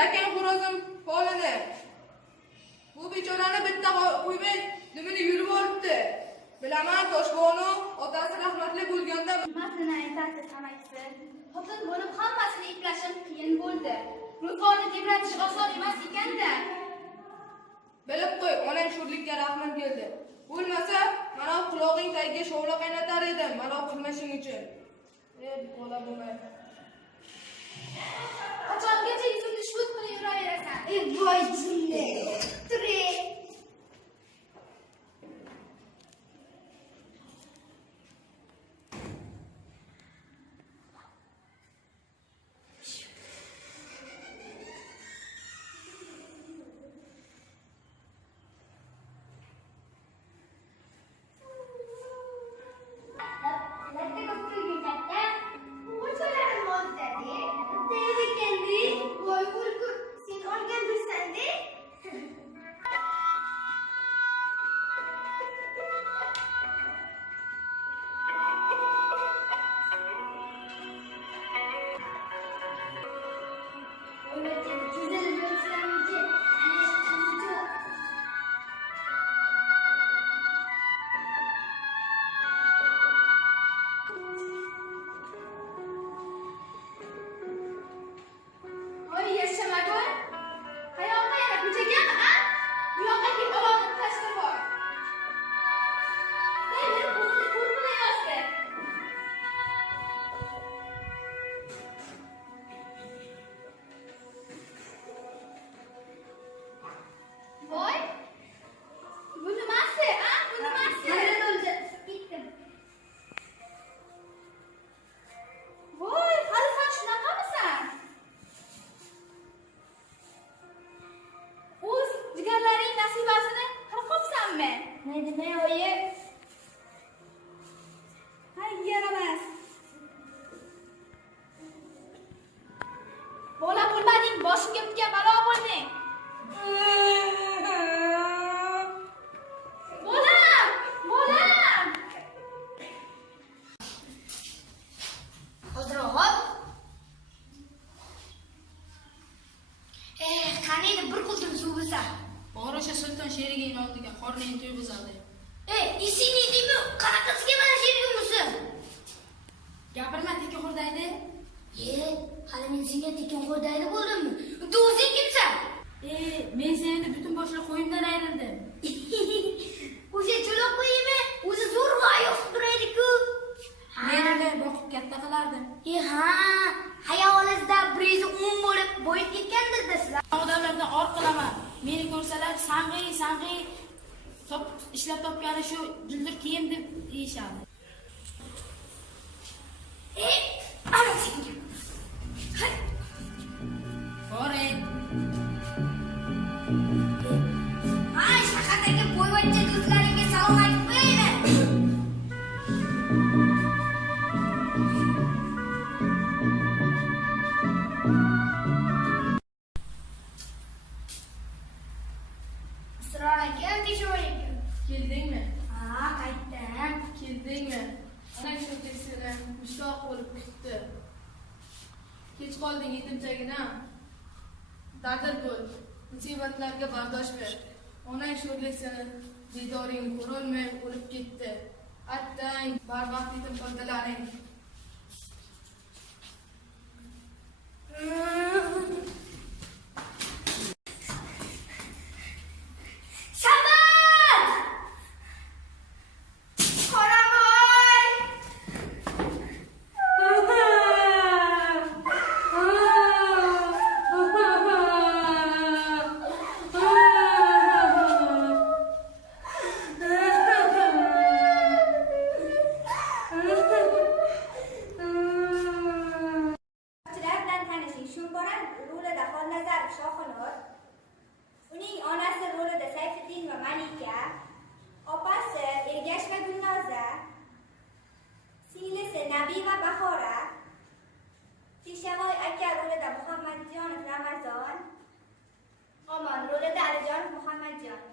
dakan xo'rozim holini. Bu bechorani bitta qo'ymay nimani yurib olibdi. Bilaman, Toshbonu otasi rahmatli bo'lganda Nimasini aytasiz amakisi? Xotin bo'lib hammasini eplashim qiyin bo'ldi. Ruhoni tebratish oson emas ekanda. bilib qo'y, onang sho'rlikka rahmat keldi. Bo'lmasa, mana qulog'ing tagiga shovla qaynatar edim, mana qilmashing uchun. Ey bola shut qilib É e voz de. में, नहीं जितने हो ये हाँ ये ना मैं बोला बोला जी बॉस गिफ्ट क्या बोला बोलने жерге sheriginn oldiga qorningni to'yg'izadi sang'iy, sang'iy top ishlab topgani shu juldir kiyim deb deyishadi. Isror aka, Peshova aka. Keldingmi? Ha, qaytdim. Keldingmi? Ana shu seni mushtoq bo'lib kutdi. Kech qolding yetimchagina. Dadil bo'l. Musibatlarga bardosh ber. Onang sho'rlik seni diydoring ko'rolmay o'lib ketdi. Attang barvaqt yetim qoldilaring. دارن رول دخال نظر شاخنور اونی آن است رول دسایف دین و منی که. آپس ارگش به گنازه سیلس نبی و بخاره تیشوای اکر رول در محمد جان رمضان. آمان رول در جان محمد جان.